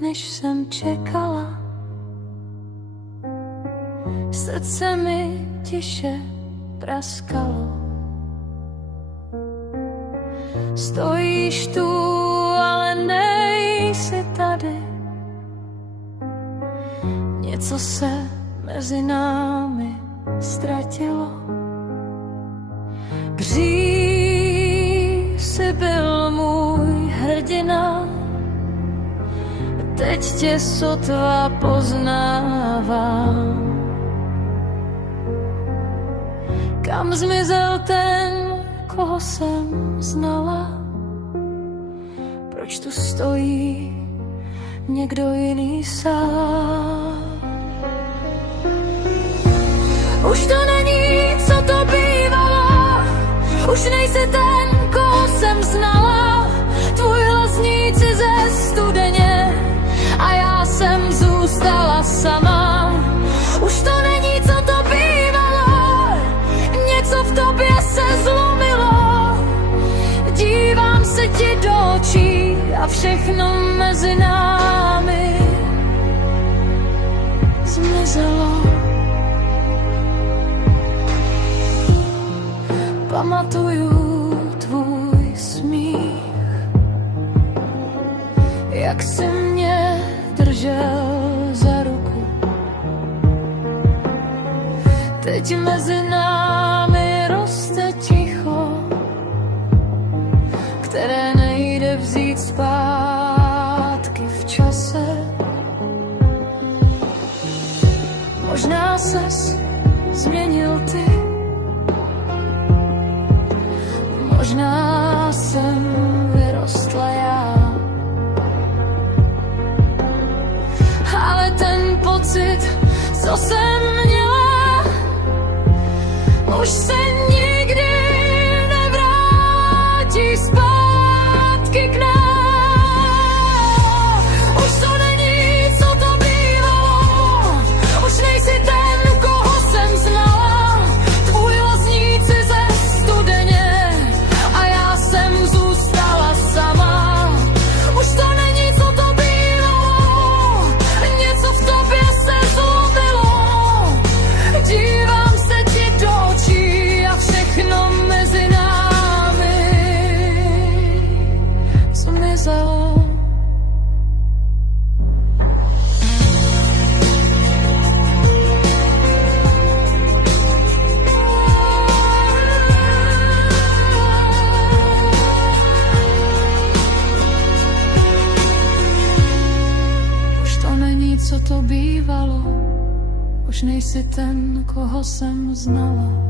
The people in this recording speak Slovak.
než jsem čekala. Srdce mi tiše praskalo. Stojíš tu, ale nejsi tady. Něco se mezi námi ztratilo. Dřív jsi byl můj hrdina, teď tě sotva poznávám. Kam zmizel ten, koho jsem znala? Proč tu stojí někdo jiný sám? Už to není, co to bývalo, už nejsi ten, koho jsem znala. Tvůj hlas zní cize studeně a já jsem zůstala sama. Už to není, co to bývalo, něco v tobě se zlomilo. Dívám se ti do očí a všechno mezi námi zmizelo. Pamatuju tvůj smích, jak jsi mě držel za ruku. Teď mezi námi roste ticho, které nejde vzít zpátky v čase. Možná ses změnil ty, možná jsem vyrostla já, ale ten pocit, co jsem měla, už se nikdy nevrátí zpátky k nám. Už to není, co to bývalo, už nejsi ten, koho jsem znala. Tvůj hlas zní cize studeně a já jsem zůstala sama. Už to není, co to bývalo, něco v tobě se zlomilo. Dívám se ti do očí a všechno mezi námi zmizelo. Už to není, co to bývalo, už nejsi ten, koho jsem znala.